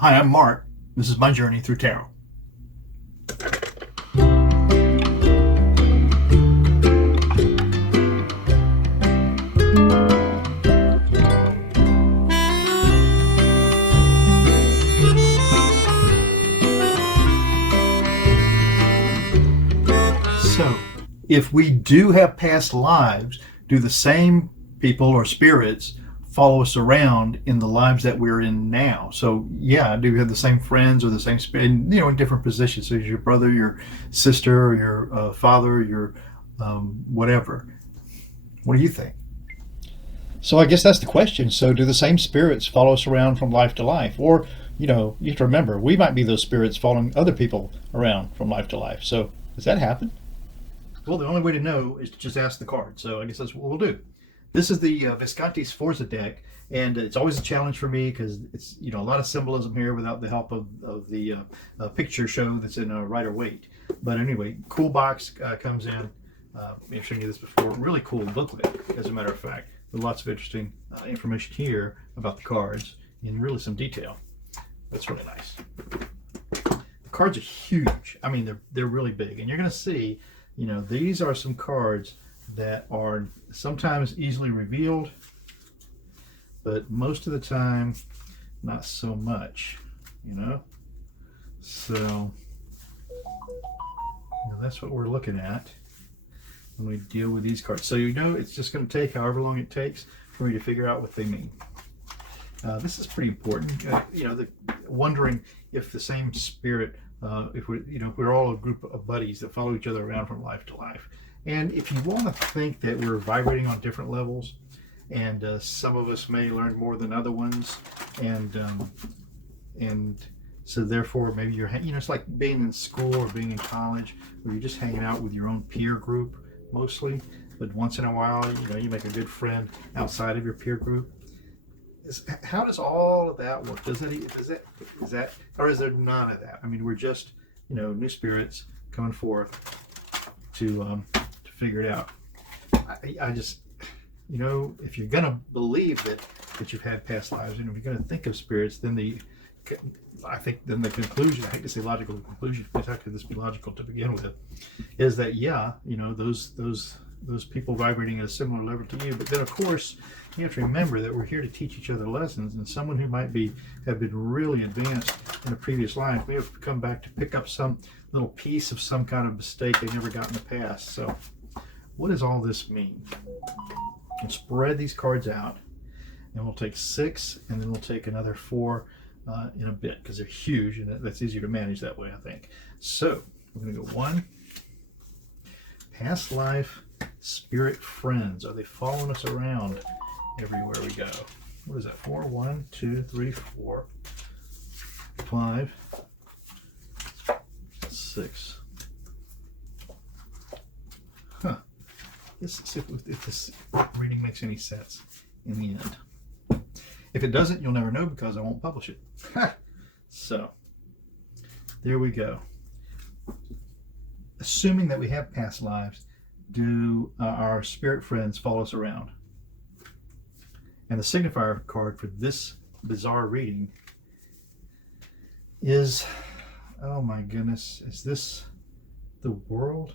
Hi, I'm Mark. This is my journey through tarot. So, if we do have past lives, do the same people or spirits follow us around in the lives that we're in now? So, yeah, do we have the same friends or the same spirit, in different positions? So, your brother, your sister, or your father, your whatever. What do you think? So I guess that's the question. So do the same spirits follow us around from life to life? Or, you have to remember, we might be those spirits following other people around from life to life. So does that happen? Well, the only way to know is to just ask the card. So, I guess that's what we'll do. This is the Visconti Sforza deck, and it's always a challenge for me because it's a lot of symbolism here without the help of the picture show that's in Rider Waite. But anyway, cool box comes in. I've shown you this before. Really cool booklet, as a matter of fact, with lots of interesting information here about the cards in really some detail. That's really nice. The cards are huge. I mean, they're really big, and you're going to see. These are some cards that are sometimes easily revealed, but most of the time, not so much. So that's what we're looking at when we deal with these cards. So it's just going to take however long it takes for me to figure out what they mean. This is pretty important. Wondering if the same spirit, if we're all a group of buddies that follow each other around from life to life, and if you want to think that we're vibrating on different levels, and some of us may learn more than other ones, and so therefore maybe it's like being in school or being in college, where you're just hanging out with your own peer group mostly, but once in a while, you make a good friend outside of your peer group. How does all of that work? Is that, or is there none of that? I mean, we're just, new spirits coming forth to figure it out. I just, if you're gonna believe that you've had past lives, and if you're gonna think of spirits, then the conclusion, I hate to say logical conclusion, because how could this be logical to begin with, is that those people vibrating at a similar level to you. But then, of course, you have to remember that we're here to teach each other lessons, and someone who might have been really advanced in a previous life, we have to come back to pick up some little piece of some kind of mistake they never got in the past. So, what does all this mean? We'll spread these cards out, and we'll take 6, and then we'll take another 4 in a bit, because they're huge, and that's easier to manage that way, I think. So, we're going to go 1. Past life spirit friends. Are they following us around everywhere we go? What is that? 4, 1, 2, 3, 4, 5, 6. Huh. Let's see if this reading makes any sense in the end. If it doesn't, you'll never know, because I won't publish it. So, there we go. Assuming that we have past lives, do our spirit friends follow us around? And the signifier card for this bizarre reading is, oh my goodness, is this the world?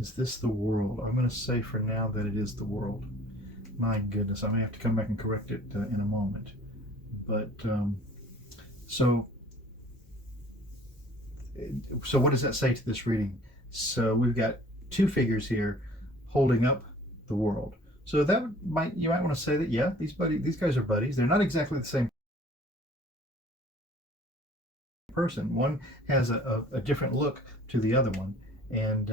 Is this the world? I'm going to say for now that it is the world. My goodness, I may have to come back and correct it in a moment. But so what does that say to this reading? So we've got 2 figures here holding up the world. So you might want to say that, yeah, these guys are buddies. They're not exactly the same person. One has a different look to the other one, and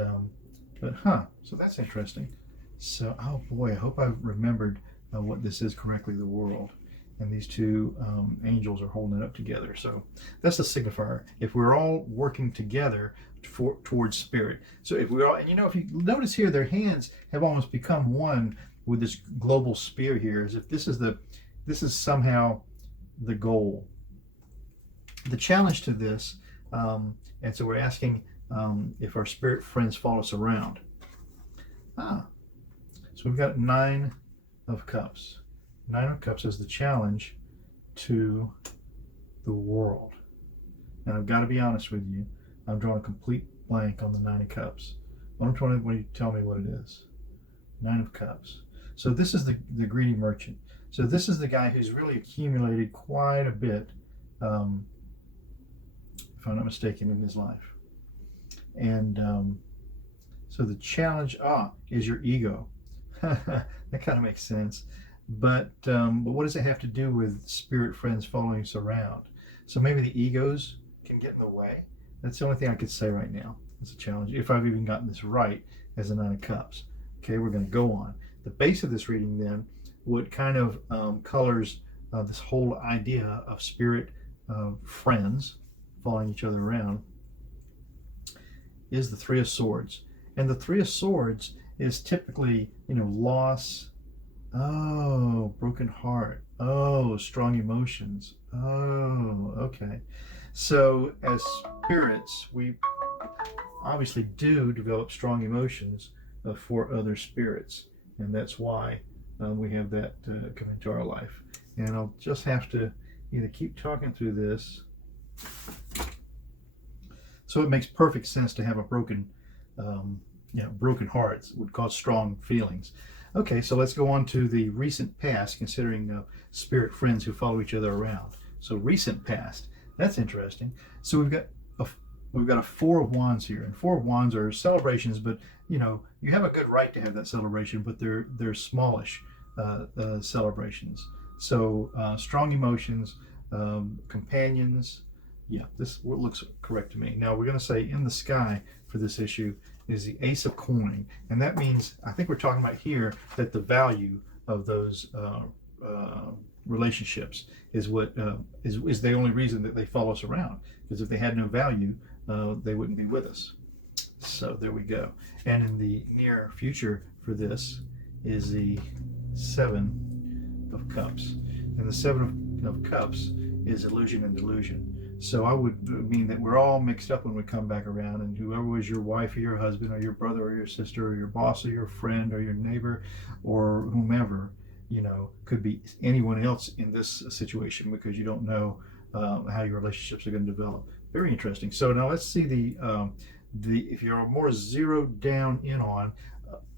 so that's interesting. So, oh boy, I hope I remembered what this is correctly, the world. And these 2 angels are holding it up together. So that's the signifier. If we're all working together towards spirit. So if we're all, and if you notice here, their hands have almost become one with this global spear here, as if this is somehow the goal. The challenge to this, and so we're asking if our spirit friends follow us around. So we've got 9 of cups. Nine of Cups as the challenge to the world. And I've got to be honest with you, I'm drawing a complete blank on the Nine of Cups. I'm trying to tell me what it is. Nine of Cups. So this is the greedy merchant. So this is the guy who's really accumulated quite a bit, if I'm not mistaken, in his life. And so the challenge is your ego. That kind of makes sense. But what does it have to do with spirit friends following us around? So maybe the egos can get in the way. That's the only thing I could say right now. It's a challenge, if I've even gotten this right as a Nine of Cups. Okay, we're going to go on. The base of this reading then, what kind of colors this whole idea of spirit friends following each other around is the Three of Swords. And the Three of Swords is typically, loss, broken heart, strong emotions. Okay. So as spirits, we obviously do develop strong emotions for other spirits, and that's why we have that come into our life. And I'll just have to either keep talking through this. So it makes perfect sense to have a broken hearts would cause strong feelings. Okay, so let's go on to the recent past, considering spirit friends who follow each other around. So recent past, that's interesting. So we've got a Four of Wands here, and Four of Wands are celebrations, but you have a good right to have that celebration, but they're smallish celebrations. So strong emotions, companions. Yeah, this looks correct to me. Now we're going to say in the sky for this issue is the Ace of Coin, and that means, I think we're talking about here, that the value of those relationships is what is the only reason that they follow us around. Because if they had no value, they wouldn't be with us. So there we go. And in the near future for this is the Seven of Cups, and the Seven of Cups is illusion and delusion. So I would mean that we're all mixed up when we come back around, and whoever was your wife or your husband or your brother or your sister or your boss or your friend or your neighbor or whomever, could be anyone else in this situation, because you don't know how your relationships are going to develop. Very interesting. So now let's see if you're more zeroed down in on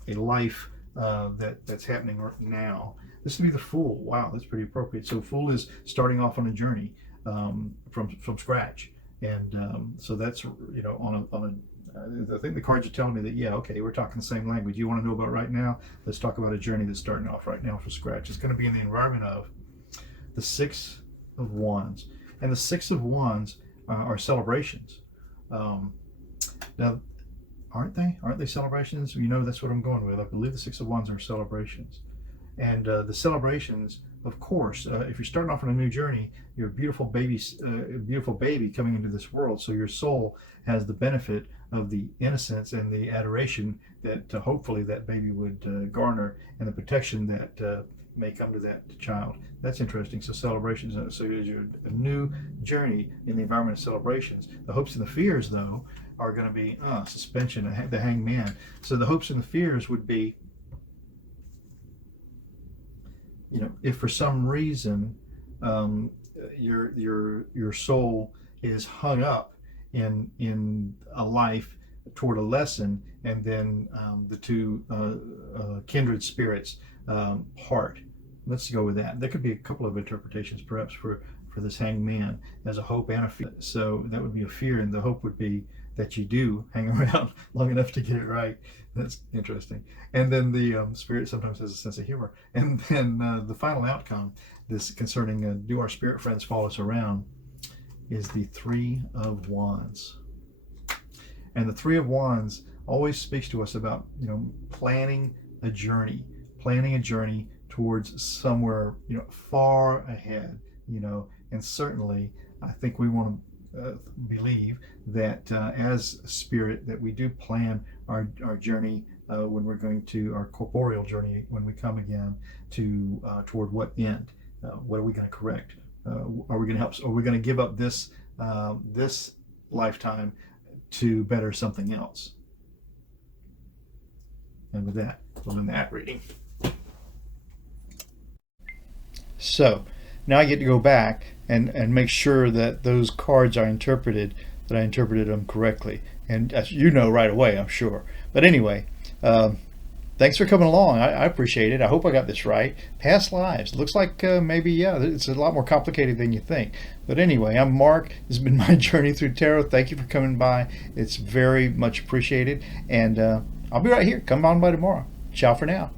a life that's happening right now. This would be the Fool. Wow, that's pretty appropriate. So Fool is starting off on a journey from scratch, and so that's I think the cards are telling me that, yeah, okay, we're talking the same language. You want to know about right now? Let's talk about a journey that's starting off right now from scratch. It's going to be in the environment of the Six of Wands, and the Six of Wands are celebrations. Now, aren't they celebrations? That's what I'm going with. I believe the Six of Wands are celebrations. And the celebrations, of course, if you're starting off on a new journey, you're a beautiful baby coming into this world. So your soul has the benefit of the innocence and the adoration that hopefully that baby would garner, and the protection that may come to that child. That's interesting. So celebrations. So you're a new journey in the environment of celebrations. The hopes and the fears, though, are going to be suspension, the hangman. So the hopes and the fears would be, if for some reason your soul is hung up in a life toward a lesson, and then the two kindred spirits part. Let's go with that. There could be a couple of interpretations, perhaps, for this hanged man as a hope and a fear. So that would be a fear, and the hope would be that you do hang around long enough to get it right. That's interesting. And then the spirit sometimes has a sense of humor. And then the final outcome, this concerning do our spirit friends follow us around, is the Three of Wands. And the Three of Wands always speaks to us about planning a journey towards somewhere far ahead. And certainly I think we want to believe that as a spirit, that we do plan our journey when we're going to our corporeal journey, when we come again to toward what end. What are we going to correct? Are we going to help? Are we going to give up this lifetime to better something else? And with that, we'll end that reading. So now I get to go back and make sure that those cards are interpreted, that I interpreted them correctly. And as you know right away, I'm sure. But anyway, thanks for coming along. I appreciate it. I hope I got this right. Past lives. Looks like maybe, yeah, it's a lot more complicated than you think. But anyway, I'm Mark. This has been my journey through tarot. Thank you for coming by. It's very much appreciated. And I'll be right here. Come on by tomorrow. Ciao for now.